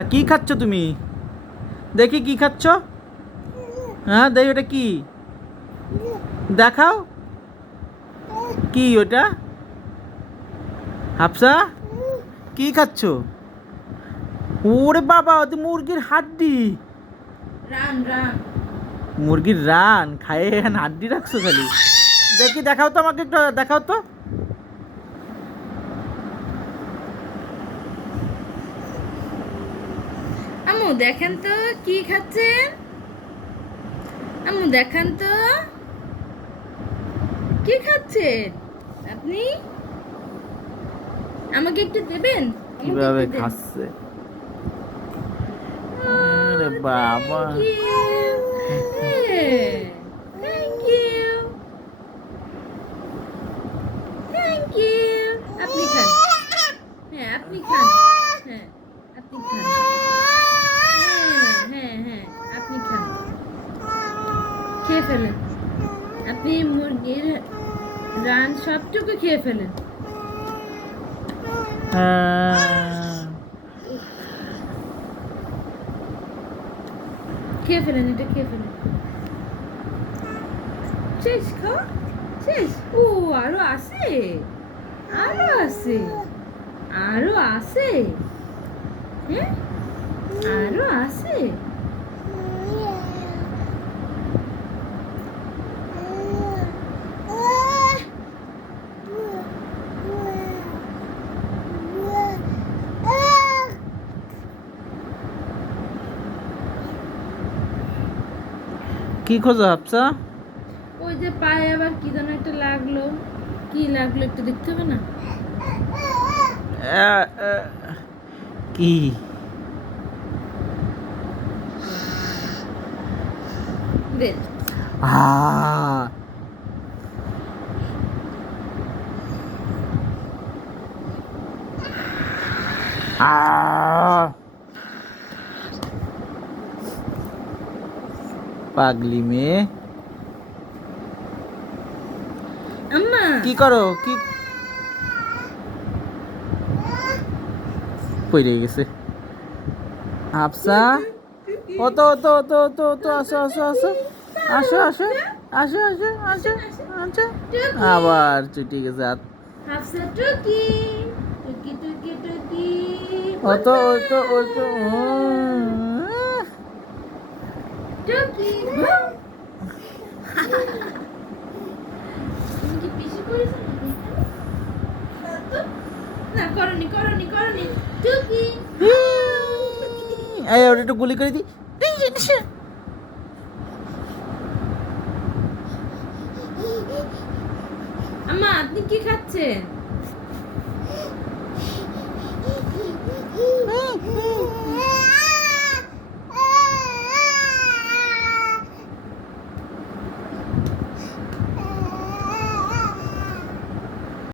কি খাচ্ছ তুমি? দেখি কি খাচ্ছ। হ্যাঁ দেখি ওটা কি, দেখাও কি ওটা। হাফসা কি খাচ্ছ? ওরে বাবা, ওতে মুরগির হাড্ডি। রান রান মুরগির রান খায়ে এখানে হাড্ডি রাখছো খালি। দেখি দেখাও তো আমাকে, একটু দেখাও তো। আম্মু দেখেন তো কি খাচ্ছেন। আম্মু দেখেন তো কি খাচ্ছেন আপনি। আমাকে একটু দেবেন। কিভাবে খাচ্ছে। আরে বাবা, থ্যাংক ইউ থ্যাংক ইউ। আপনি খান। হ্যাঁ আপনি খান। হ্যাঁ আপনি খান। হ্যাঁ হ্যাঁ হ্যাঁ আপনি খান, খেয়ে ফেলেন। আপনি মুরগির রান সবটুকু খেয়ে ফেলেন। খেয়ে ফেলেন, এটা খেয়ে ফেলেন। শেষ খাওয়া শেষ। ও আরো আছে, আরো আছে, আরো আছে। হ্যাঁ আরো আছে। কি খোঁজো হাফসা? ওই যে পায়ে আবার কি যেন একটা লাগলো, কি লাগলো একটু দেখতে হবে না? কি দেখ আ আ পাগলি মেয়ে, আম্মা কি করো কি? পড়ে গেছে হাফসা। ও তো ও তো ও তো ও তো ও তো আসো আসো আসো আসো আসো আসো আসো আসো আসো। আবার চুটি গেছে হাত। হাফসা টুকি টুকি টুকি টুকি। ও তো ও তো ও তো টুকি তুমি কি পিসি করেছো না? করনি করনি করনি টুকি। এই ওটা একটু গুলি করে দি। আম্মা আপনি কি খাচ্ছেন?